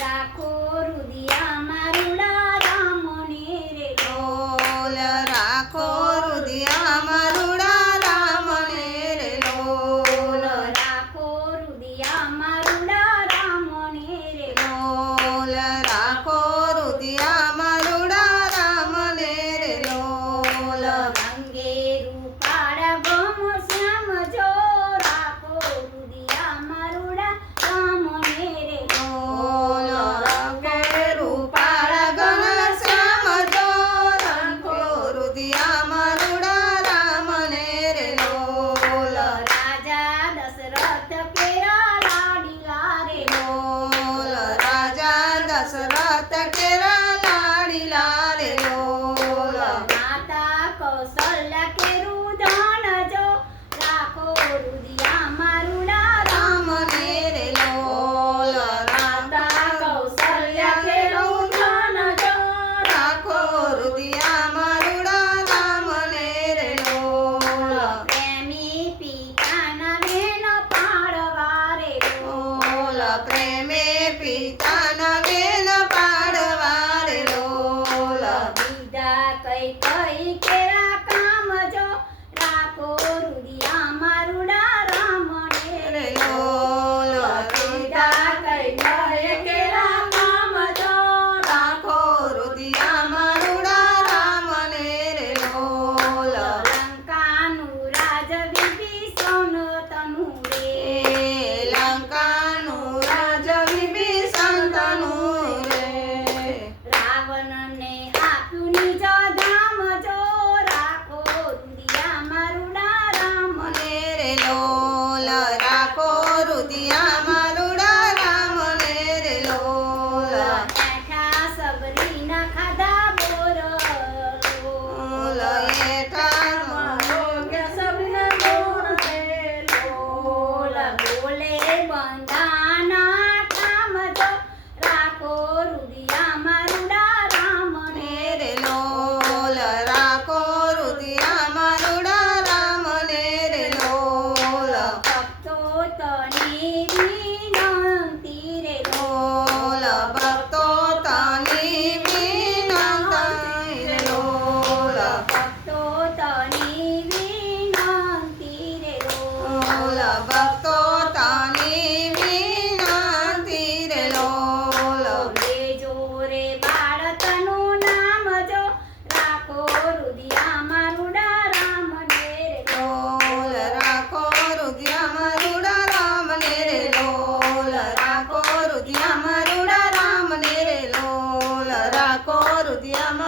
રાખો રુદિયામાં રૂડા રામને રે લોલ રાખો રુદિયામાં રૂડા રામને રે લોલ રાખો રુદિયામાં રૂડા રામને રે લોલ રાખો રુદિયામાં રૂડા રામને રે લોલ ગંગે રૂપાળા ગમ શ્યામ જો રાખો રુદિયામાં રૂડા રામને રે લોલ રાખો રૂપાળા ઘનશ્યામ જો રાખો રુદિયામાં રૂડા રામને રે લોલ રાજા દશરથ કેરા લાડીલા રે લોલ રાજા દશરથ કેરા લાડીલા રે લોલ માતા કૌશલ્યા કેરું ધન જો રાખો રુદિયામાં રૂડા રામને રે લોલ માતા કૌશલ્યા કેરું ધન જો રાખો રુદિયામાં રૂડા રામને રે લોલ પ્રેમી પિતાના બેન પાડવા રે લોલ પ્રેમે પિતાના બેન પાડવા રે લોલ બીજા કઈ કઈ કેરા કામ જો રાખો રુદિયામાં રૂડા રામને રે લોલ બીજા કઈ કઈ કેરા કામ જો રાખો રુદિયામાં રૂડા રામને રે લોલ લંકાનું રાજ વિભીષણ તનુ રે લંકાનું રાજ વિભીષણ તનુ રે રાવણને આપ્યું નિજ ધામ જો રાખો રુદિયામાં રૂડા રામને મને રે લોલ રાખો રુદિયામાં રૂડા રામને રે લોલ બેઠા સબરીના ખાધા બોર લોલ એઠામાં સબરીના બોર રે લોલ બોલે બંધાના ઠામ જો રાખો રુદિયામાં રૂડા રામને રે લોલ રાખો રુદિયામાં રૂડા રામને રે લોલ ભક્તો તની વિનંતી રે લોલ ભક્તો તની વિનંતી રે લોલ ભક્તો તની વિનંતી રે લોલ ભક્તો તની વિનંતી રે લોલ લેજો રે બાળકનું નામ જો રાખો રુદિયામાં રૂડા રામને રે લોલ રાખો રુદિયામાં રૂડા રામને રે લોલ રાખો રુદિયામાં રૂડા રામને રે લોલ રાખો રુદિયામાં